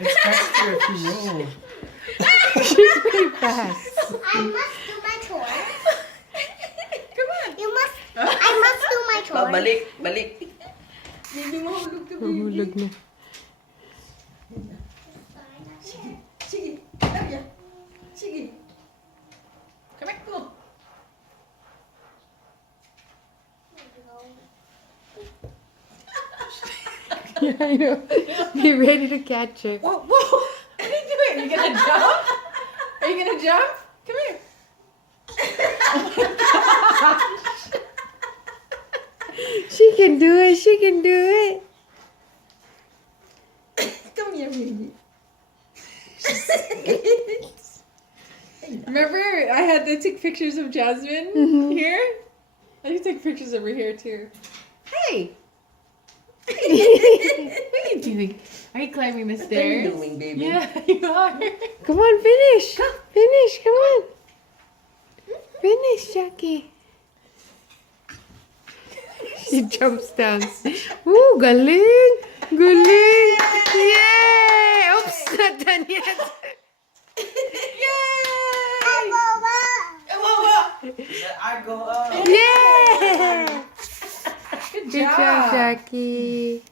It's faster if you know. She's pretty fast. I must do my chore. Come on. I must do my chore. Balik, balik. Baby, mahulog ka, baby. Mahulog na. Sige. Daria. Sige. Come back, go. Yeah, I know. Be ready to catch her. Whoa, whoa. What are you doing? Are you gonna jump? Are you gonna jump? Come here. She can do it. She can do it. Come here, baby. Remember, I had to take pictures of Jasmine here? I can take pictures of her here too. Hey! What are you doing? Are you climbing the What are stairs? you doing, baby? Yeah, you are. Come on, finish. Finish. Come on. Finish, Jackie. She jumps down. Ooh, galing. Galing. Yay! Oops, not done yet. I go up. Yay! Good Good job, Jackie.